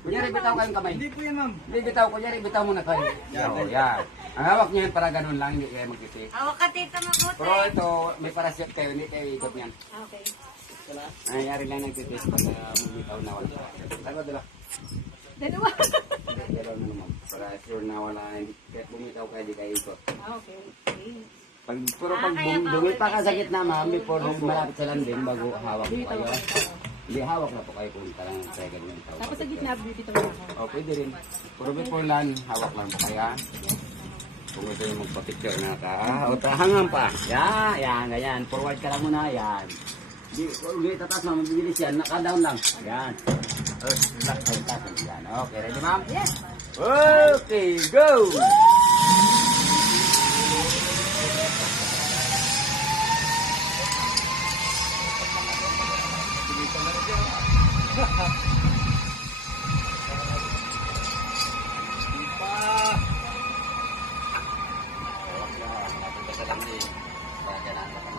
Kunyari, bitaw kayong kamay. Hindi po yan, ma'am. Hindi, bitaw. Kunyari, bitaw mo na kayo. Yan. Ang hawak niyo yan para ganun lang, hindi kayo magkiti. Hawak ka tita mabuti. Pero ito, may parasite kayo, hindi kayo ikot yan. Okay. Nangyari lang nagtitis pag bumitaw na wala. Sagot dala. Dalawa. Dalawa na naman. Para sure na wala, hindi kahit bumitaw kayo, hindi kayo ikot. Okay. Pero pag bumita ka sa gitna, ma'am, before malapit sa landing, bago hawak mo kayo. Hindi, hawak na po kayo kung talagang sa ganyan tawag. Tapos sa gitna, beauty to ako. O, pwede rin. Pero before land, hawak lang po kayo. Kung gusto nyo magpa-picture na ka, o tahangan pa. Yan, ganyan. Forward ka lang muna, yan. Hindi, tatas ma'am, mabibilis yan. Naka-down lang. Yan. Relax kayo, tatas. Yan. Okay, ready ma'am? Yes. Okay, go! Sa landing. Kaya kailangan ka pa